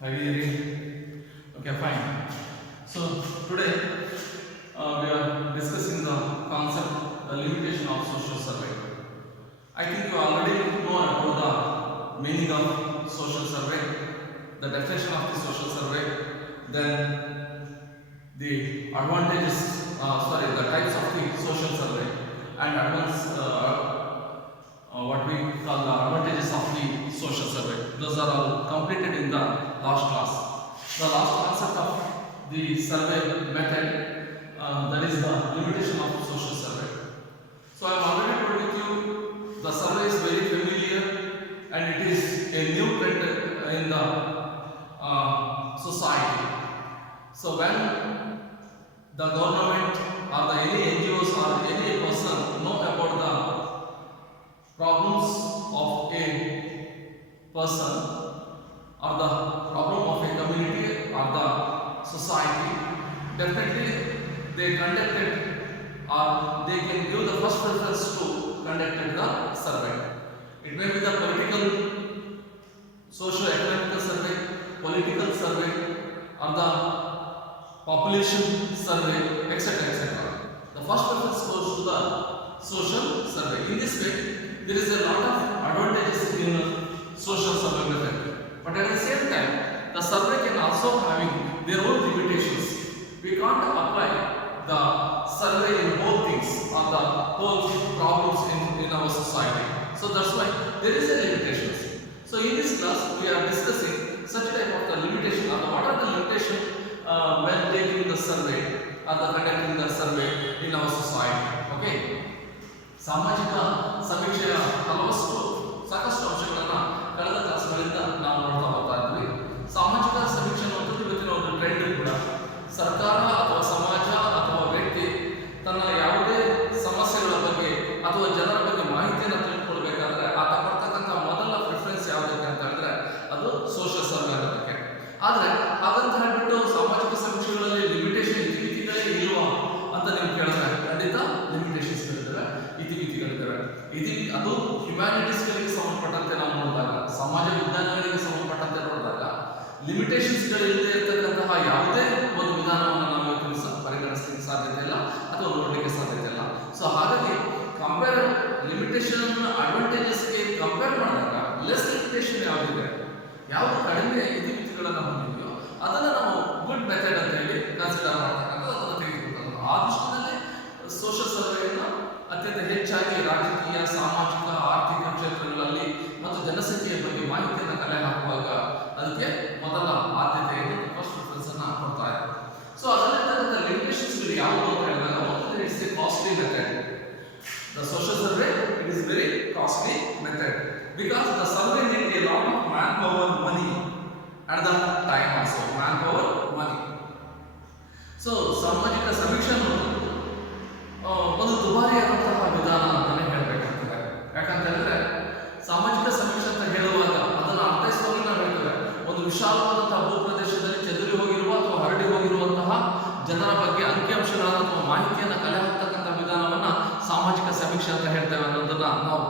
Have you read? Okay, fine. So today we are discussing the concept, the limitation of social survey. I think you already know about the meaning of social survey, the definition of the social survey, then the advantages, the types of the social survey, and what we call the advantages of the social survey. Those are all completed in the last class. The last concept of the survey method, that is the limitation of social survey. So I have already told with you the survey is very familiar and it is a new trend in the society. So when the government or the any NGOs or any person know about the problems of a person or the problem of a community or the society, definitely they conducted or they can give the first preference to conduct the survey. It may be the political, socio-economical survey, political survey, or the population survey, etc. etc. The first preference goes to the social survey. In this way, there is a lot of advantages in social survey method. But at the same time, the survey can also having their own limitations. We can't apply the survey in whole things or the whole problems in our society. So that's why there is a limitations. So in this class, we are discussing such type of the limitation or what are the limitations when taking the survey or the conducting the survey in our society. Okay. ಸಾಮಾಜಿಕ ಸಮೀಕ್ಷೆಯ ಸಾಕಷ್ಟು ಅಂಶಗಳನ್ನು ಕಳೆದ ಕ್ಲಾಸ್ಗಳಿಂದ ನಾವು ನೋಡ್ತಾ ಹೋಗ್ತಾ ಇದ್ವಿ. ಸಾಮಾಜಿಕ ಸಮೀಕ್ಷೆ ಅನ್ನುವಂಥದ್ದು ಇವತ್ತಿನ ಒಂದು ಟ್ರೆಂಡ್ ಕೂಡ. ಸರ್ಕಾರ ಅಥವಾ ಸಮಾಜ ಅಥವಾ ವ್ಯಕ್ತಿ ತನ್ನ ಯಾವುದೇ ಸಮಸ್ಯೆಗಳ ಬಗ್ಗೆ ಅಥವಾ ಜನರ ಬಗ್ಗೆ ಮಾಹಿತಿಯನ್ನು ತಿಳ್ಕೊಳ್ಬೇಕಾದ್ರೆ ಆತ ಕೊಡ್ತಕ್ಕಂಥ ಮೊದಲ ಪ್ರಿಫರೆನ್ಸ್ ಯಾವುದಕ್ಕೆ ಅಂತ ಹೇಳಿದ್ರೆ ಅದು ಸೋಷಿಯಲ್ ಸರ್ವೆ ಅನ್ನೋದಕ್ಕೆ. ಆದರೆ ಹಾಗಂತ ಹೇಳ್ಬಿಟ್ಟು ಸಾಮಾಜಿಕ ಸಮೀಕ್ಷೆಗಳಲ್ಲಿ ಲಿಮಿಟೇಷನ್ ಇತಿಮಿತಿಗಳೇ ಇಲ್ವಾ ಅಂತ ನೀವು ಕೇಳಿದ್ರೆ ಖಂಡಿತ ಲಿಮಿಟೇಷನ್ಸ್ಗಳಿದ್ದಾವೆ, ಇತಿಮಿತಿಗಳಿದ್ದಾವೆ. ಅದು ಹ್ಯುಮ್ಯಾನಿಟೀಸ್ಗಳಿಗೆ ಸಂಬಂಧಪಟ್ಟಂತೆ ನಾವು ನೋಡಿದಾಗ, ಸಮಾಜ ವಿಜ್ಞಾನಗಳಿಗೆ ಸಂಬಂಧಪಟ್ಟಂತೆ ನೋಡಿದಾಗ ಲಿಮಿಟೇಷನ್ಸ್ಗಳಿಲ್ಲದೆ ಇರತಕ್ಕಂತಹ ಯಾವುದೇ ಒಂದು ವಿಧಾನವನ್ನು ನಾವು ಪರಿಗಣಿಸಲಿಕ್ಕೆ ಸಾಧ್ಯತೆ ಇಲ್ಲ ಅಥವಾ ನೋಡಲಿಕ್ಕೆ ಸಾಧ್ಯತೆ ಇಲ್ಲ. ಸೊ ಹಾಗಾಗಿ ಕಂಪೇರ್ ಲಿಮಿಟೇಷನ್ ಅಡ್ವಾಂಟೇಜಸ್ಗೆ ಕಂಪೇರ್ ಮಾಡಿದಾಗ ಲೆಸ್ ಲಿಮಿಟೇಷನ್ ಯಾವುದಿದೆ, ಯಾವುದು ಕಡಿಮೆ ಇತಿಮಿತಿಗಳನ್ನು ಹೊಂದಿದೆಯೋ ಅದನ್ನು ನಾವು ಗುಡ್ ಮೆಥಡ್ ಅಂತ ಹೇಳಿ ಕನ್ಸಿಡರ್ ಮಾಡ್ತಕ್ಕಂಥದ್ದು, ಅದನ್ನು ತೆಗೆದುಕೊಳ್ಳೋದು. ಆ ದೃಷ್ಟಿಯಲ್ಲಿ ಸೋಷಿಯಲ್ ಸರ್ವೆಯನ್ನು ಅತ್ಯಂತ ಹೆಚ್ಚಾಗಿ ರಾಜಕೀಯ, ಸಾಮಾಜಿಕ, ಆರ್ಥಿಕ ಕ್ಷೇತ್ರಗಳಲ್ಲಿ ಮತ್ತು ಜನಸಂಖ್ಯೆಯ ಬಗ್ಗೆ ಮಾಹಿತಿಯನ್ನು ಕಲೆ ಹಾಕುವಾಗ ಅದಕ್ಕೆ ಮೊದಲ ಆದ್ಯತೆಯನ್ನು ಫಸ್ಟ್ ಪ್ರಿಫರೆನ್ಸ್ ಅನ್ನು ಕೊಡ್ತಾ ಇದೆ. ಸೊ ಅದರಲ್ಲಿರ್ತಕ್ಕಂಥ ಲಿಮಿಟೇಷನ್ಸ್ಗಳು ಯಾವುದು ಅಂತ ಹೇಳಿದಾಗ ಒಂದು it's A costly method. The social survey it is very costly method because the survey need A lot of man power, money at the time also. Man power, money. So ಸಾಮಾಜಿಕ ಸಮೀಕ್ಷೆ ಒಂದು ದುಬಾರಿಯಾದಂತಹ ವಿಧಾನ ಅಂತಾನೆ ಹೇಳಬೇಕಾಗ್ತದೆ. ಯಾಕಂತ ಹೇಳಿದ್ರೆ ಸಾಮಾಜಿಕ ಸಮೀಕ್ಷೆ ಅಂತ ಹೇಳುವಾಗ ಅದನ್ನು ಅರ್ಥೈಸುವಾಗ ನಾವು ಹೇಳ್ತೇವೆ ಒಂದು ವಿಶಾಲವಾದಂತಹ ಭೂಪ್ರದೇಶದಲ್ಲಿ ಚದುರಿ ಹೋಗಿರುವ ಅಥವಾ ಹರಡಿ ಹೋಗಿರುವಂತಹ ಜನರ ಬಗ್ಗೆ ಅಂಕಿಅಂಶಗಳನ್ನು ಅಥವಾ ಮಾಹಿತಿಯನ್ನು ಕಲೆ ಹಾಕ್ತಕ್ಕಂಥ ವಿಧಾನವನ್ನ ಸಾಮಾಜಿಕ ಸಮೀಕ್ಷೆ ಅಂತ ಹೇಳ್ತೇವೆ ಅನ್ನೋದನ್ನ ನಾವು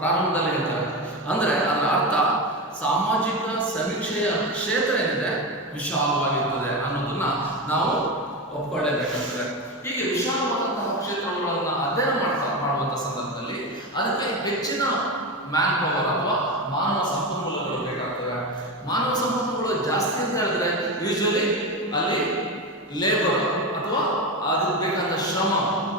ಪ್ರಾರಂಭದಲ್ಲಿ ಹೇಳ್ತೇವೆ. ಅಂದ್ರೆ ಅದರ ಅರ್ಥ ಸಾಮಾಜಿಕ ಸಮೀಕ್ಷೆಯ ಕ್ಷೇತ್ರ ಏನಿದೆ ವಿಶಾಲವಾಗಿರ್ತದೆ ಅನ್ನೋದನ್ನ ನಾವು ಒಪ್ಕೊಳ್ಳೇಬೇಕಾಗ್ತದೆ. ಹೀಗೆ ವಿಶಾಲವಾದಂತಹ ಕ್ಷೇತ್ರಗಳನ್ನು ಅಧ್ಯಯನ ಮಾಡುವಂತಹ ಸಂದರ್ಭದಲ್ಲಿ ಅದಕ್ಕೆ ಹೆಚ್ಚಿನ ಮ್ಯಾನ್ ಪವರ್ ಅಥವಾ ಮಾನವ ಸಂಪನ್ಮೂಲಗಳು ಬೇಕಾಗ್ತವೆ. ಮಾನವ ಸಂಪನ್ಮೂಲಗಳು ಜಾಸ್ತಿ ಅಂತ ಹೇಳಿದ್ರೆ ಯೂಶುವಲಿ ಅಲ್ಲಿ ಲೇಬರ್ ಅಥವಾ ಅದಕ್ಕೆ ಬೇಕಾದ ಶ್ರಮ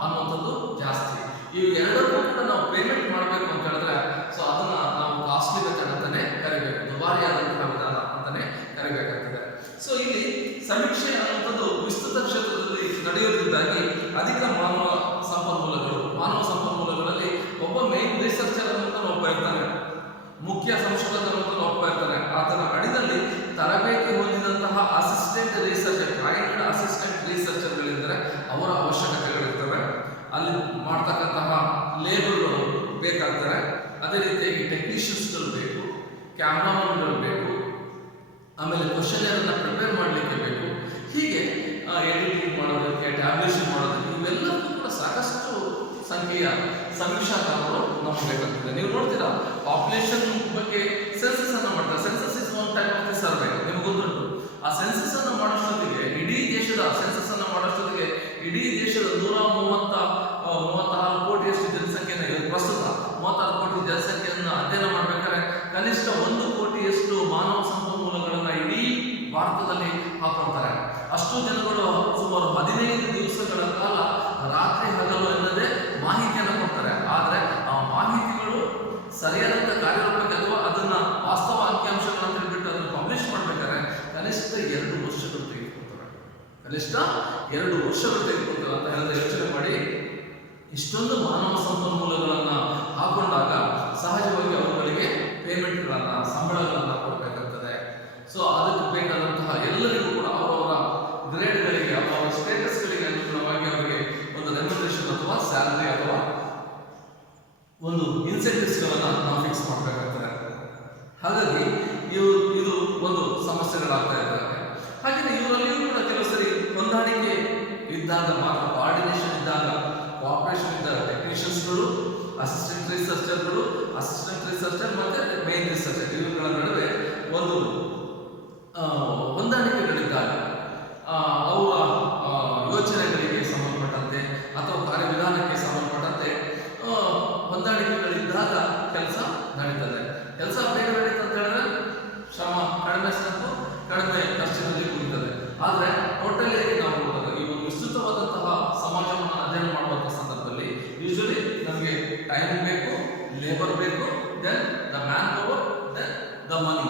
ಅನ್ನುವಂಥದ್ದು ಜಾಸ್ತಿ. ಇವು ಎರಡಕ್ಕೂ ಕೂಡ ನಾವು ಪೇಮೆಂಟ್ ಮಾಡಬೇಕು ಅಂತ ಹೇಳಿದ್ರೆ ಸೊ ಅದನ್ನ ನಾವು ಕಾಸ್ಟ್ಲಿ ಮೆಥಡ್ ಅಂತಾನೆ ಕರಿಬೇಕು, ದುಬಾರಿಯಾದಂತಹ ವಿಧಾನ ಅಂತಾನೆ ಕರಿಬೇಕಾಗ್ತದೆ. ಸೊ ಇಲ್ಲಿ ಸಮೀಕ್ಷೆ ಅನ್ನುವಂಥದ್ದು ವಿಸ್ತೃತ ಕ್ಷೇತ್ರದಲ್ಲಿ ನಡೆಯುವುದರಿಂದಾಗಿ ಅಧಿಕ ಮಾನವ ಸಂಪನ್ಮೂಲಗಳಲ್ಲಿ ಒಬ್ಬ ಮೇನ್ ರಿಸರ್ಚರ್ ಅಂತ ಒಬ್ಬ ಇರ್ತಾನೆ, ಮುಖ್ಯ ಸಂಶೋಧಕರು ಅಂತ ಒಬ್ಬ ಇರ್ತಾನೆ. ಆತನ ಅಡಿಯಲ್ಲಿ ತರಬೇತಿ ಹೊಂದಿದಂತಹ ಅಸಿಸ್ಟೆಂಟ್ ರಿಸರ್ಚರ್, ಟ್ರೈನ್ಡ್ ಅಸಿಸ್ಟೆಂಟ್ ರಿಸರ್ಚರ್ಗಳಿದ್ದರೆ ಅವರ ಅವಶ್ಯಕತೆಗಳಿರ್ತವೆ. ಅಲ್ಲಿ ಮಾಡ್ತಕ್ಕಂತಹ ಲೇಬರ್ಗಳು ಬೇಕಾಗ್ತಾರೆ. ಅದೇ ರೀತಿಯಾಗಿ ಟೆಕ್ನಿಷಿಯನ್ಸ್ಗಳು ಬೇಕು, ಕ್ಯಾಮ್ರಾಮನ್ಗಳು ಬೇಕು, ಆಮೇಲೆ ಕ್ವಶನೇರನ್ನು ಪ್ರಿಪೇರ್ ಮಾಡಲಿಕ್ಕೆ ಬೇಕು. ಹೀಗೆ ಎಡಿಟಿಂಗ್ ಮಾಡೋದಕ್ಕೆ, ಟ್ಯಾಬ್ಲೇಷನ್ ಮಾಡೋದಕ್ಕೆ ಇವೆಲ್ಲವೂ ಕೂಡ ಸಾಕಷ್ಟು ಸಂಖ್ಯೆಯ ಸಮೀಕ್ಷಾಕಾರರು ನಮಗೆ ಬೇಕಾಗ್ತದೆ. ನೀವು ನೋಡ್ತೀರಾ ಪಾಪ್ಯುಲೇಷನ್ ಬಗ್ಗೆ ಸೆನ್ಸಸ್ ಅನ್ನು ಮಾಡ್ತಾರೆ. Census is one type of the survey, ನಿಮ್ಗೆ ಗೊತ್ತುಂಟು. ಅಧ್ಯಯನ ಮಾಡಬೇಕಾದ್ರೆ ಕನಿಷ್ಠ 1 ಕೋಟಿಯಷ್ಟು ಮಾನವ ಸಂಪನ್ಮೂಲಗಳನ್ನ ಇಡೀ ಭಾರತದಲ್ಲಿ ಹಾಕೊಳ್ತಾರೆ. ಅಷ್ಟು ಜನಗಳು ಸುಮಾರು 15 ದಿವಸಗಳ ಕಾಲ ರಾತ್ರಿ ಹಗಲು ಎನ್ನದೇ ಮಾಹಿತಿಯನ್ನು ಕೊಡ್ತಾರೆ. ಆದ್ರೆ ಆ ಮಾಹಿತಿಗಳು ಸರಿಯಾದಂತ ಕಾರ್ಯರೂಪಕ್ಕೆ ಅಥವಾ ಅದನ್ನ ವಾಸ್ತವ ಅಂಕಿಅಂಶಗಳಂತ ಹೇಳ್ಬಿಟ್ಟು ಅದನ್ನ ಪಬ್ಲಿಷ್ ಮಾಡ್ಬೇಕಾದ್ರೆ ಕನಿಷ್ಠ 2 ವರ್ಷಗಳು ತೆಗೆದುಕೊಳ್ತಾರೆ. ಕನಿಷ್ಠ 2 ವರ್ಷಗಳು ತೆಗೆದುಕೊಳ್ತಾರೆ ಅಂತ ಹೇಳಿದ್ರೆ ಯೋಚನೆ ಮಾಡಿ. ಇಷ್ಟೊಂದು ಮಾನವ ಸಂಪನ್ಮೂಲಗಳನ್ನ ಹಾಕೊಂಡಾಗ ಸಹಜವಾಗಿ ಅವುಗಳಿಗೆ ಪೇಮೆಂಟ್ಗಳನ್ನ ಸಂಬಳಗಳನ್ನ ಕೊಡಬೇಕಾಗ್ತದೆ. ಸೊ ಅದಕ್ಕೆ ಬೇಕಾದಂತಹ ಎಲ್ಲರಿಗೂ ಕೂಡ ಅವರವರ ಗ್ರೇಡ್ಗಳಿಗೆ ಅವರ ಸ್ಟೇಟಸ್ಗಳಿಗೆ ಅನುಗುಣವಾಗಿ ಅವರಿಗೆ ಒಂದು ರೆಮ್ಯುನರೇಷನ್ ಅಥವಾ ಸ್ಯಾಲರಿ ಅಥವಾ ಒಂದು ಇನ್ಸೆಂಟಿವ್ಸ್ಗಳನ್ನ ನಾವು ಫಿಕ್ಸ್ ಮಾಡಬೇಕಾಗ್ತದೆ. ಹಾಗಾಗಿ ಇದು ಒಂದು ಸಮಸ್ಯೆಗಳಾಗ್ತಾ ಇದ್ದಾವೆ. ಹಾಗೆಯೇ ಇವರಲ್ಲಿಯೂ ಕೂಡ ಕೆಲವು ಸರಿ ಹೊಂದಾಣಿಕೆ ಇದ್ದಾಗ ಮಾತ್ರ, ಕೋಆರ್ಡಿನೇಷನ್ ಇದ್ದಾಗ, ಕೋಆಪರೇಷನ್ ಇದ್ದಾಗ ಟೆಕ್ನಿಷಿಯನ್ಸ್ಗಳು, ಅಸಿಸ್ಟೆಂಟ್ ರಿಸರ್ಚರ್ ಮತ್ತೆ ಮೇನ್ ರಿಸರ್ಚರ್ ಇವುಗಳ ನಡುವೆ ಒಂದು ಹೊಂದಾಣಿಕೆಗಳಿದ್ದಾಗ ಅವರ ಯೋಚನೆಗಳಿಗೆ ಸಂಬಂಧಪಟ್ಟಂತೆ ಅಥವಾ ಕಾರ್ಯವಿಧಾನಕ್ಕೆ ಸಂಬಂಧಪಟ್ಟಂತೆ ಹೊಂದಾಣಿಕೆಗಳಿದ್ದಾಗ ಕೆಲಸ ನಡೀತದೆ. ಕೆಲಸ ಬೇಗ ನಡೀತದೆ ಅಂತ ಹೇಳಿದ್ರೆ ಶ್ರಮ ಕಡಿಮೆ ಸಾಕು, ಕಡಿಮೆ ಖರ್ಚಿನಲ್ಲಿ ಕುಡಿತದೆ. ಆದ್ರೆ ಟೋಟಲಿ ನಾವು ಈ ಒಂದು ವಿಸ್ತೃತವಾದಂತಹ ಸಮಾಜವನ್ನು ಅಧ್ಯಯನ ಮಾಡುವಂತಹ ಸಂದರ್ಭದಲ್ಲಿ ಯೂಶಲಿ ನಮಗೆ ಟೈಮ್ ಬೇಕು, ಲೇಬರ್ ಬೇಕು, then the man power, then the money,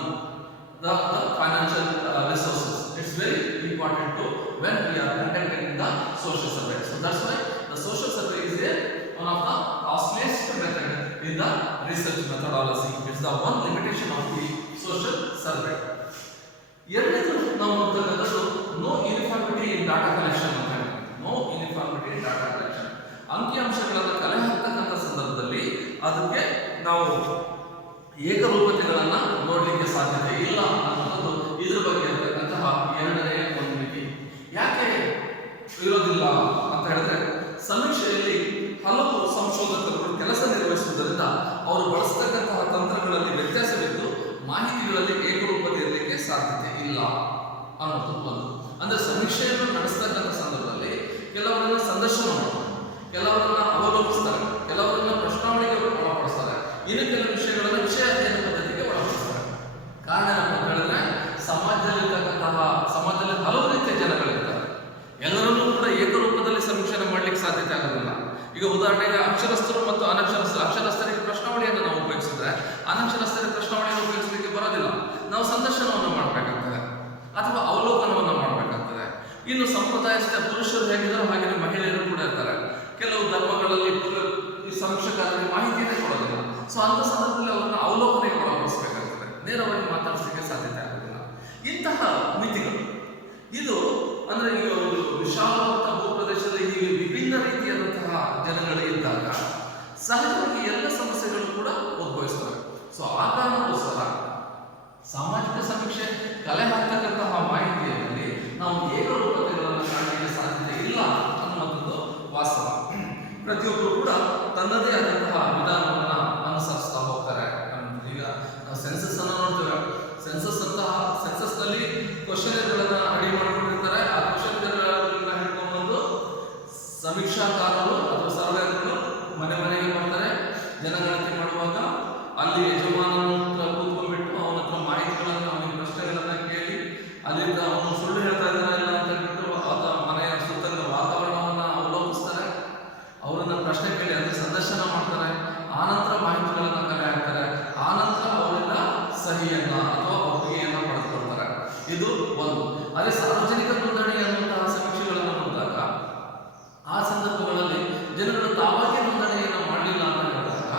the financial resources. It's very important to when we are conducting the social survey. So that's why the social survey is one of the costliest method in the research methodology. It's the one limitation of the social survey. ಎರಡನೇದು ನಾವು ನೋಡ್ತಕ್ಕಂಥದ್ದು no uniformity in data collection ಅಂತ ಹೇಳಿ. No uniformity in data collection. ಅಂಕಿಅಂಶಗಳನ್ನು ಕಲೆ ಹಾಕ್ತಕ್ಕಂಥ ಸಂದರ್ಭದಲ್ಲಿ ಅದಕ್ಕೆ ನಾವು ಏಕರೂಪತೆಗಳನ್ನ ನೋಡಲಿಕ್ಕೆ ಸಾಧ್ಯತೆ ಇಲ್ಲ ಅನ್ನೋದು ಇದ್ರ ಬಗ್ಗೆ ಇರತಕ್ಕಂತಹ ಎರಡನೇ ಒಂದು ಮಿತಿ. ಯಾಕೆ ಇರೋದಿಲ್ಲ ಅಂತ ಹೇಳಿದ್ರೆ ಸಮೀಕ್ಷೆಯಲ್ಲಿ ಹಲವು ಸಂಶೋಧಕರು ಕೆಲಸ ನಿರ್ವಹಿಸುವುದರಿಂದ ಅವರು ಬಳಸತಕ್ಕಂತಹ ತಂತ್ರಗಳಲ್ಲಿ ವ್ಯತ್ಯಾಸವಿದ್ದು ಮಾಹಿತಿಗಳಲ್ಲಿ ಏಕರೂಪತೆ ಇರಲಿಕ್ಕೆ ಸಾಧ್ಯತೆ ಇಲ್ಲ ಅನ್ನೋದು ಒಂದು. ಅಂದ್ರೆ ಸಮೀಕ್ಷೆಯನ್ನು ನಡೆಸ್ತಕ್ಕಂಥ ಸಂದರ್ಭದಲ್ಲಿ ಕೆಲವರನ್ನ ಸಂದರ್ಶನ ಮಾಡ್ತಾರೆ, ಕೆಲವರನ್ನ ಅವಲೋಕಿಸ್ತಾರೆ, ಕೆಲವರನ್ನ ಪ್ರಶ್ನಾವಳಿಗೆ ಒಳಪಡಿಸ್ತಾರೆ, ಇನ್ನು ಕೆಲವು ವಿಷಯಗಳನ್ನು ವಿಷಯ ಅಧ್ಯಯನ ಪದ್ಧತಿಗೆ ಒಳಪಡಿಸ್ತಾರೆ. ಕಾರಣ ಏನಪ್ಪ ಅಂತ ಹೇಳಿದ್ರೆ ಸಮಾಜದಲ್ಲಿ ಹಲವು ರೀತಿಯ ಜನಗಳಿರ್ತಾರೆ. ಎಲ್ಲರನ್ನೂ ಕೂಡ ಏಕರೂಪದಲ್ಲಿ ಸಮೀಕ್ಷೆ ಮಾಡ್ಲಿಕ್ಕೆ ಸಾಧ್ಯತೆ ಆಗೋದಿಲ್ಲ. ಈಗ ಉದಾಹರಣೆಗೆ ಅಕ್ಷರಸ್ಥರು ಮತ್ತು ಅಕ್ಷರಸ್ಥರಿಗೆ ಪ್ರಶ್ನಾವಳಿಯನ್ನು ನಾವು ಉಪಯೋಗಿಸಿದ್ರೆ ಅನಕ್ಷರಸ್ಥರಿಗೆ ಪ್ರಶ್ನಾವಳಿಯನ್ನು ಉಪಯೋಗಿಸಲಿಕ್ಕೆ ಬರೋದಿಲ್ಲ. ನಾವು ಸಂದರ್ಶನವನ್ನು ಮಾಡಬೇಕಾಗ್ತದೆ ಅಥವಾ ಅವಲೋಕನವನ್ನು ಮಾಡಬೇಕಾಗ್ತದೆ. ಇನ್ನು ಸಂಪ್ರದಾಯಸ್ಥ ಪುರುಷರು ಹೇಗಿದ್ದಾರೆ ಹಾಗೆ ಮಹಿಳೆಯರು ಕೂಡ ಇರ್ತಾರೆ. ಕೆಲವು ಧರ್ಮಗಳಲ್ಲಿ ಈ ಸಮೀಕ್ಷೆಗಾರರಿಗೆ ಮಾಹಿತಿಯೇ ಕೊಡೋದಿಲ್ಲ. ಸೊ ಅಂತ ಸಂದರ್ಭದಲ್ಲಿ ಅವರನ್ನು ಅವಲೋಕನೆಗೆ ಒಳಪಡಿಸಬೇಕಾಗ್ತದೆ, ನೇರವಾಗಿ ಮಾತಾಡಿಸಲಿಕ್ಕೆ ಸಾಧ್ಯತೆ ಆಗೋದಿಲ್ಲ. ಇಂತಹ ಮಿತಿಗಳು ಇದು ಅಂದ್ರೆ ಈಗ ಒಂದು ವಿಶಾಲವಾದ ಭೂಪ್ರದೇಶದಲ್ಲಿ ಹೀಗೆ ವಿಭಿನ್ನ ರೀತಿಯಾದಂತಹ ಜನಗಳು ಇದ್ದಾಗ ಸಹಜವಾಗಿ ಎಲ್ಲ ಸಮಸ್ಯೆಗಳು ಕೂಡ ಉದ್ಭವಿಸ್ತವೆ. ಸೊ ಆ ಕಾರಣಕ್ಕೋಸ್ಕರ ಸಾಮಾಜಿಕ ಸಮೀಕ್ಷೆ ಕಲೆ ಹಾಕ್ತಕ್ಕಂತಹ ಮಾಹಿತಿಯಲ್ಲಿ ನಾವು ಏಕರೂಪತೆಗಳನ್ನು ಕಾಣಲಿಕ್ಕೆ ಸಾಧ್ಯತೆ ಇಲ್ಲ ಅನ್ನುವಂಥದ್ದು ವಾಸ್ತವ. ಪ್ರತಿಯೊಬ್ಬರು ಕೂಡ ತನ್ನದೇ ಆದಂತಹ ವಿಧಾನವನ್ನ ಅನುಸರಿಸ್ತಾ ಹೋಗ್ತಾರೆ. ಈಗ ನಾವು ಸೆನ್ಸಸ್ ಅನ್ನು ನೋಡ್ತೇವೆ. ಸೆನ್ಸಸ್ ನಲ್ಲಿ ಕ್ವಶನ್ಗಳನ್ನ ರೆಡಿ ಮಾಡ್ಕೊಂಡಿರ್ತಾರೆ. ಆ ಕ್ವಶನ್ಗಳನ್ನ ಹಿಡ್ಕೊಂಡ್ಬಂದು ಸಮೀಕ್ಷಾಕಾರರು ಅಥವಾ ಸರ್ವೇಯರ್ಗಳು ಮನೆಗೆ ಬರ್ತಾರೆ. ಜನಗಣತಿ ಮಾಡುವಾಗ ಅಲ್ಲಿ ಯಜಮಾನನ ಹತ್ರ ಕೂತ್ಕೊಂಡ್ಬಿಟ್ಟು ಅವನ ಹತ್ರ ಮಾಹಿತಿಗಳನ್ನು, ಅವನಿಗೆ ಪ್ರಶ್ನೆಗಳನ್ನ ಕೇಳಿ ಅಲ್ಲಿಂದ ಅವನು ಸುಳ್ಳು ಹೇಳ್ತಾ ಇದ್ದಾನೆ ಇಲ್ಲ ಅಂತ ಹೇಳ್ಬಿಟ್ಟು ಆತ ಮನೆಯ ಸುತ್ತಲ ವಾತಾವರಣವನ್ನ ಅವಲೋಕಿಸ್ತಾರೆ. ಅವರನ್ನ ಪ್ರಶ್ನೆ ಕೇಳಿ ಅದಕ್ಕೆ ಸಂದರ್ಶನ ಮಾಡ್ತಾರೆ. ಆನಂತರ ಮಾಹಿತಿಗಳನ್ನ ಕಲೆ ಹಾಕ್ತಾರೆ. ಆನಂತರ ಅವರಿಂದ ಸಹಿಯನ್ನ ಅಥವಾ ಒಪ್ಪಿಗೆಯನ್ನ ಪಡೆದುಕೊಳ್ತಾರೆ. ಇದು ಒಂದು. ಅದೇ ಸಾರ್ವಜನಿಕ ನೋಂದಣಿ ಅನ್ನುವಂತಹ ಸಮೀಕ್ಷೆಗಳನ್ನು ನೋಡಿದಾಗ ಆ ಸಂದರ್ಭಗಳಲ್ಲಿ ಜನಗಳು ತಾವಾಗಿ ನೋಂದಣಿಯನ್ನು ಮಾಡಲಿಲ್ಲ ಅಂತ ಹೇಳಿದಾಗ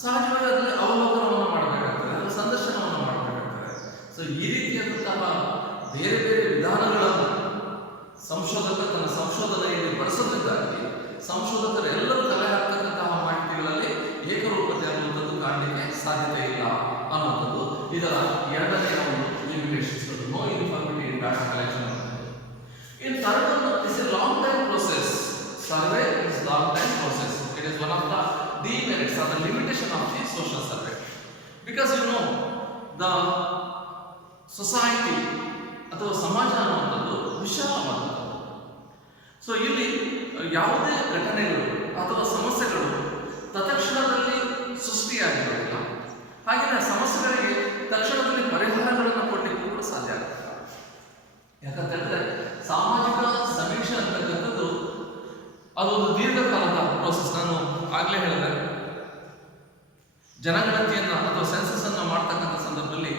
ಸಹಜವಾಗಿ ಅದರಲ್ಲಿ ಅವಲೋಕನವನ್ನು ಮಾಡಬೇಕಾಗ್ತದೆ, ಅಥವಾ ಸಂದರ್ಶನವನ್ನು ಮಾಡಬೇಕಾಗ್ತದೆ. ಸೊ ಈ ರೀತಿಯಾದಂತಹ ಬೇರೆ ಬೇರೆ ವಿಧಾನಗಳನ್ನು ಸಂಶೋಧಕ ತನ್ನ ಸಂಶೋಧನೆಯಲ್ಲಿ ಬಳಸೋದ್ರಿಂದಾಗಿ ಸಂಶೋಧಕರೆಲ್ಲರೂ ಕಲೆ ಹಾಕ್ತಕ್ಕಂತಹ ಮಾಹಿತಿಗಳಲ್ಲಿ ಏಕರೂಪತೆ ಅನ್ನುವಂಥದ್ದು ಕಾಣಲಿಕ್ಕೆ ಸಾಧ್ಯತೆ ಇಲ್ಲ ಅನ್ನುವಂಥದ್ದು ಇದರ ಎರಡನೇ ಒಂದು limitations. No uniformity in data collection. In third one is a long time process. Survey is long time process. It is one of the demerits or the limitation of the social survey. Because you know the society ಅಥವಾ ಸಮಾಜ ಅನ್ನುವಂಥದ್ದು ವಿಶಾಲವಾದದ್ದು. So ಇಲ್ಲಿ ಯಾವುದೇ ಘಟನೆಗಳು ಅಥವಾ ಸಮಸ್ಯೆಗಳು ತತ್ಕ್ಷಣದಲ್ಲಿ ಸೃಷ್ಟಿಯಾಗಿರೋದಿಲ್ಲ. ತಕ್ಷಣದಲ್ಲಿ ಪರಿಹಾರಗಳನ್ನು ಕೊಡಲಿಕ್ಕೆ ಕೂಡ ಸಾಧ್ಯ ಆಗುತ್ತೆ. ಯಾಕಂತ ಹೇಳಿದ್ರೆ ಸಾಮಾಜಿಕ ಸಮೀಕ್ಷೆ ಅಂತಕ್ಕಂಥದ್ದು ಅದೊಂದು ದೀರ್ಘಕಾಲದ ಪ್ರೋಸೆಸ್. ನಾನು ಆಗ್ಲೇ ಹೇಳಿದೆ, ಜನಗಣತಿಯನ್ನ ಅಥವಾ ಸೆನ್ಸಸ್ ಅನ್ನ ಮಾಡ್ತಕ್ಕಂಥ ಸಂದರ್ಭದಲ್ಲಿ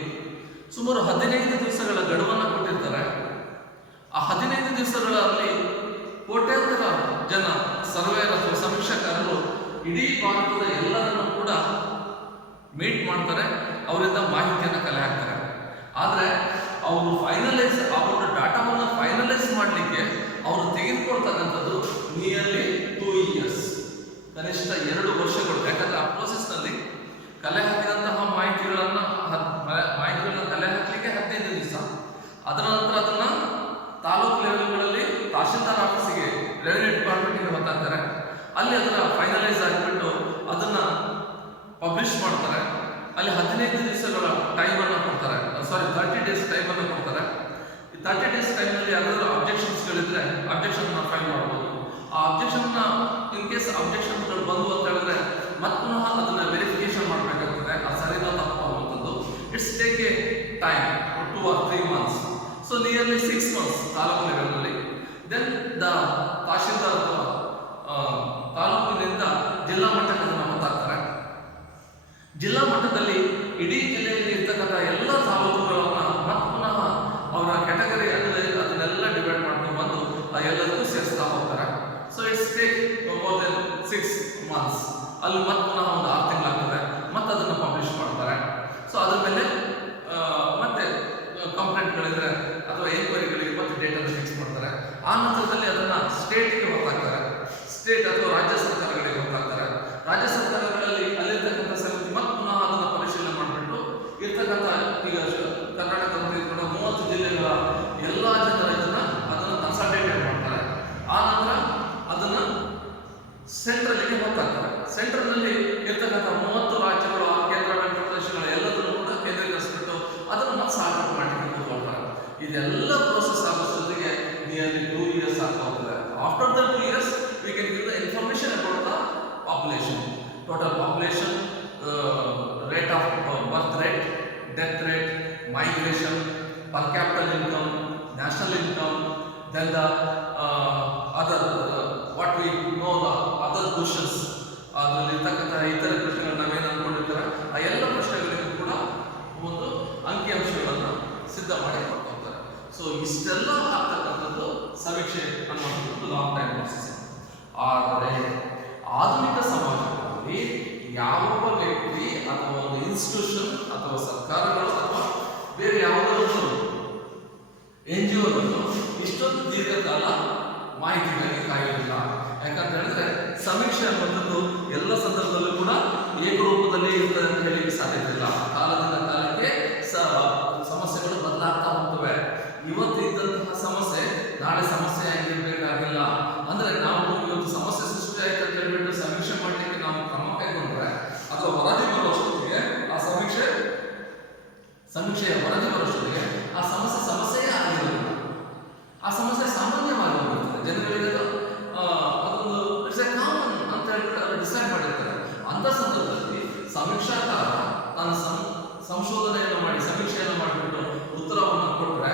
ಸುಮಾರು 15 ದಿವಸಗಳ ಗಡುವನ್ನು ಕೊಟ್ಟಿರ್ತಾರೆ. ಆ 15 ದಿವಸಗಳಲ್ಲಿ ಕೋಟ್ಯಾಂತರ ಜನ ಸರ್ವೇಯರ್ ಅಥವಾ ಸಮೀಕ್ಷಾಕಾರರು ಇಡೀ ಭಾರತದ ಎಲ್ಲರನ್ನು ಕೂಡ ಮೀಟ್ ಮಾಡ್ತಾರೆ, ಅವರಿಂದ ಮಾಹಿತಿಯನ್ನು ಕಲೆ ಹಾಕ್ತಾರೆ. ಆದರೆ ಅವರು ಅವರ ಡಾಟಾವನ್ನು ಫೈನಲೈಸ್ ಮಾಡಲಿಕ್ಕೆ ಅವರು ತೆಗೆದುಕೊಳ್ತಕ್ಕಂಥದ್ದು ನಿಯರ್ಲಿ 2 years, ಕನಿಷ್ಠ 2 ವರ್ಷಗಳು. ಯಾಕಂದ್ರೆ ಆ ಪ್ರೋಸೆಸ್ನಲ್ಲಿ ಕಲೆ ಹಾಕಿದಂತಹ ಮಾಹಿತಿಗಳನ್ನ ಕಲೆ ಹಾಕಲಿಕ್ಕೆ 15 ದಿವಸ, ಅದರ ನಂತರ ಅದನ್ನ ತಾಲೂಕು ಲೆವೆಲ್ಗಳಲ್ಲಿ ತಹಶೀಲ್ದಾರ್ ಆಫೀಸಿಗೆ, ರೆವಿನ್ಯೂ ಡಿಪಾರ್ಟ್ಮೆಂಟ್ಗೆ ಹೊತ್ತಾಕ್ತಾರೆ. ಅಲ್ಲಿ ಅದನ್ನ ಫೈನಲೈಸ್ ಆಗಿಬಿಟ್ಟು ಅದನ್ನ ಪಬ್ಲಿಷ್ ಮಾಡ್ತಾರೆ. ಅಲ್ಲಿ 15 ದಿವಸಗಳ ಟೈಮನ್ನು ಕೊಡ್ತಾರೆ, 30 days ಟೈಮನ್ನು ಕೊಡ್ತಾರೆ. ಈ 30 days ಟೈಮಲ್ಲಿ ಯಾರಾದರೂ ಅಬ್ಜೆಕ್ಷನ್ಸ್ಗಳಿದ್ರೆ ಅಬ್ಜೆಕ್ಷನ್ ಫೈಲ್ ಮಾಡ್ಬೋದು. ಆ ಅಬ್ಜೆಕ್ಷನ್ನ ಇನ್ ಕೇಸ್ ಅಬ್ಜೆಕ್ಷನ್ಗಳು ಬಂದು ಅಂತ ಹೇಳಿದ್ರೆ ಮತ್ತೆ ಪುನಃ ಅದನ್ನ ವೆರಿಫಿಕೇಶನ್ ಮಾಡಬೇಕಾಗ್ತದೆ, ಅದು ಸರಿನೋ ತಪ್ಪು ಅನ್ನುವಂಥದ್ದು. It's take a time 2 or 3 months. So nearly 6 months taluk ಲೆವೆಲ್ನಲ್ಲಿ. ದೆನ್ ದ ತಹಶೀಲ್ದಾರ್ ಅಥವಾ ತಾಲೂಕಿನಿಂದ ಜಿಲ್ಲಾ ಮಟ್ಟಕ್ಕೆ ಅದನ್ನು ಹೊತ್ತಾಕ್ತಾರೆ. ಜಿಲ್ಲಾ ಮಟ್ಟದಲ್ಲಿ ಇಡೀ ಜಿಲ್ಲೆಯಲ್ಲಿ ಇರ್ತಕ್ಕಂಥ ಎಲ್ಲ ತಾಲೂಕುಗಳನ್ನ ಮತ್ತೆ ಪುನಃ ಅವರ ಕ್ಯಾಟಗರಿ ಅದನ್ನೆಲ್ಲ ಡಿವೈಡ್ ಮಾಡ್ಕೊಂಡು ಬಂದು ಎಲ್ಲದಕ್ಕೂ ಸೇರಿಸ್ತಾ ಹೋಗ್ತಾರೆ. So it's take more than 6 months. ಅಲ್ಲಿ ಮತ್ತೆ ಪುನಃ ಒಂದು 6 ತಿಂಗಳಾಗ್ತದೆ, ಮತ್ತೆ ಅದನ್ನು ಪಬ್ಲಿಷ್ ಮಾಡ್ತಾರೆ. ಸೊ ಅದ್ರ ಮೇಲೆ ಮತ್ತೆ ಕಂಪ್ಲೇಂಟ್ಗಳಿದ್ರೆ ಅಥವಾ ಎನ್ಕ್ವೈರಿಗಳಿಗೆ ಮತ್ತೆ ಡೇಟನ್ನು ಫಿಕ್ಸ್ ಮಾಡ್ತಾರೆ. ಆ ನಂತರದಲ್ಲಿ ಅದನ್ನ ಸ್ಟೇಟ್ಗೆ ಹೊತ್ತಾಕ್ತಾರೆ, ಸ್ಟೇಟ್ ಅಥವಾ ರಾಜ್ಯ ಸರ್ಕಾರಗಳಿಗೆ ಹೊತ್ತಾಕ್ತಾರೆ. ರಾಜ್ಯ ಸರ್ಕಾರಗಳಲ್ಲಿ ಅಲ್ಲಿರ್ತಕ್ಕಂಥ ಸಮಿತಿ ಮತ್ತೆ ಪುನಃ ಅದನ್ನು ಪರಿಶೀಲನೆ ಮಾಡಿಬಿಟ್ಟು ಇರ್ತಕ್ಕಂಥ ಈಗ ಕರ್ನಾಟಕದಲ್ಲಿ 30 ಜಿಲ್ಲೆಗಳ ಎಲ್ಲ ಜನರ ಅದನ್ನು ಕನ್ಸಲ್ಟೇಟ್ ಮಾಡ್ತಾರೆ. ಆ ನಂತರ ಅದನ್ನು ಸೆಂಟ್ರಲ್ಗೆ ಹೊತ್ತಾಕ್ತಾರೆ. ಸೆಂಟ್ರಲ್ನಲ್ಲಿ ಇರ್ತಕ್ಕಂಥ 30 ರಾಜ್ಯಗಳು, ಕೇಂದ್ರಾಡಳಿತ ಪ್ರದೇಶಗಳ ಎಲ್ಲದನ್ನು ಕೂಡ ಕೇಂದ್ರೀಕರಿಸಿಬಿಟ್ಟು ಅದನ್ನು ಮತ್ತೆ ಸಾಲ್ವ್ ಮಾಡಲಿಕ್ಕೆ ಕೂತ್ಕೊಳ್ತಾರೆ. ಇದೆಲ್ಲ ಪ್ರೋಸೆಸ್ ಆಗೋಷ್ಟೊತ್ತಿಗೆ ನಿಯರ್ಲಿ 2 years ಆಗ್ತಾ ಹೋಗ್ತದೆ. After the 2 years we can give the information about the population, total population, rate of birth rate, death rate, migration, per capita income, national income, then the other what we know the other questions, ಅದರಲ್ಲಿ ಇರ್ತಕ್ಕಂಥ ಇತರ ಪ್ರಶ್ನೆಗಳು ನಾವೇನು ಅಂದ್ಕೊಂಡಿರ್ತಾರೆ ಆ ಎಲ್ಲ ಪ್ರಶ್ನೆಗಳಿಗೂ ಕೂಡ ಒಂದು ಅಂಕಿಅಂಶಗಳನ್ನು ಸಿದ್ಧ ಮಾಡಿ ಕೊಡ್ತಾ ಹೋಗ್ತಾರೆ. ಸೊ ಇಷ್ಟೆಲ್ಲ ಆಗ್ತಕ್ಕಂಥದ್ದು ಸಮೀಕ್ಷೆ ಅನ್ನುವಂಥದ್ದು ಲಾಂಗ್ ಟೈಮ್ ಪ್ರೋಸೆಸ್. ಆದರೆ ಆಧುನಿಕ ಸಮಾಜದಲ್ಲಿ ಯಾವೊಬ್ಬ ವ್ಯಕ್ತಿ ಅಥವಾ ಒಂದು ಇನ್ಸ್ಟಿಟ್ಯೂಷನ್ ಅಥವಾ ಸರ್ಕಾರಗಳು ಅಥವಾ ಬೇರೆ ಯಾವುದಾದ್ರು NGOಗಳು ಇಷ್ಟೊಂದು ದೀರ್ಘಕಾಲ ಮಾಹಿತಿಗಾಗಿ ಕಾಯೋದಿಲ್ಲ. ಯಾಕಂತ ಹೇಳಿದ್ರೆ ಸಮೀಕ್ಷೆ ಅನ್ನುವಂಥದ್ದು ಎಲ್ಲ ಸಂದರ್ಭದಲ್ಲೂ ಕೂಡ ಏಕರೂಪದಲ್ಲಿ ಇರ್ತದೆ ಅಂತ ಹೇಳಲಿಕ್ಕೆ ಸಾಧ್ಯತೆ ಇಲ್ಲ. ಕಾಲದಿಂದ ಕಾಲಕ್ಕೆ ಸಮಸ್ಯೆಗಳು ಬದಲಾಗ್ತಾ ಹೋಗ್ತವೆ. ಇವತ್ತು ಇದ್ದಂತಹ ಸಮಸ್ಯೆ ನಾಳೆ ಸಮಸ್ಯೆ ಆಗಿರ್ಬೇಕಾಗಿಲ್ಲ. ಅಂದ್ರೆ ನಾವು ಇವತ್ತು ಸಮಸ್ಯೆ ಸೃಷ್ಟಿ ಆಯ್ತು ಅಂತ ಹೇಳ್ಬಿಟ್ಟು ಸಮೀಕ್ಷೆ ಮಾಡಲಿಕ್ಕೆ ನಾವು ಕ್ರಮ ಕೈಗೊಂಡ್ರೆ ಅಥವಾ ವರದಿ ಬರೋಷ್ಟೊತ್ತಿಗೆ ಆ ಸಮೀಕ್ಷೆಯ ವರದಿ ಬರೋಷ್ಟೊತ್ತಿಗೆ ಆ ಸಮಸ್ಯೆಯೇ ಆಗಿರೋದಿಲ್ಲ. ಆ ಸಮಸ್ಯೆ ಸಾಮಾನ್ಯವಾಗಿ ಹೋಗಿರ್ತದೆ. ಜನಗಳಿಗೆ ಅದೊಂದು ಇಟ್ಸ್ ಎ ಕಾಮನ್ ಅಂತ ಹೇಳ್ಬಿಟ್ಟು ಅವರು ಡಿಸೈಡ್ ಮಾಡಿರ್ತಾರೆ. ಅಂತ ಸಂದರ್ಭದಲ್ಲಿ ಸಮೀಕ್ಷಾಕಾರ ತಾನು ಸಂಶೋಧನೆಯನ್ನು ಮಾಡಿ ಸಮೀಕ್ಷೆಯನ್ನು ಮಾಡಿಬಿಟ್ಟು ಉತ್ತರವನ್ನು ಕೊಟ್ಟರೆ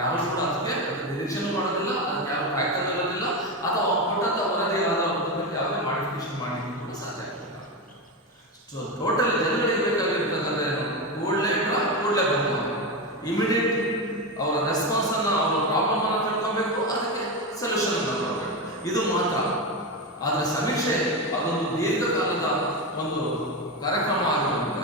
ಯಾರು ಕೂಡ ಅದಕ್ಕೆ ನಿರೀಕ್ಷಣೆ ಮಾಡೋದಿಲ್ಲ, ಅದಕ್ಕೆ ಯಾರು ಕಾಯ್ತಾ ಇರೋದಿಲ್ಲ, ಅಥವಾ ಕೊಟ್ಟಂತ ವರದಿ ಯಾವುದೇ ಮಾಡಿಫಿಕೇಶನ್ ಮಾಡಲಿಕ್ಕೆ ಕೂಡ ಸಾಧ್ಯ ಆಗ್ತದೆ. ಸೊ ಟೋಟಲ್ ಜನಗಳಿಗೆ ಬೇಕಾಗಿರ್ತಕ್ಕಂಥ ಕೂಡಲೇ ಬರಬೇಕು, ಇಮಿಡಿಯೇಟ್ ಅವರ ರೆಸ್ಪಾನ್ಸ್ ಅನ್ನು, ಅವರ ಪ್ರಾಬ್ಲಮ್ ಅನ್ನು ತಿಳ್ಕೊಬೇಕು, ಅದಕ್ಕೆ ಸೊಲ್ಯೂಷನ್ ಮಾಡಬೇಕು. ಇದು ಮಾತ್ರ. ಆದರೆ ಸಮೀಕ್ಷೆ ಅದೊಂದು ದೀರ್ಘಕಾಲದ ಒಂದು ಕಾರ್ಯಕ್ರಮ ಆಗಿರೋದು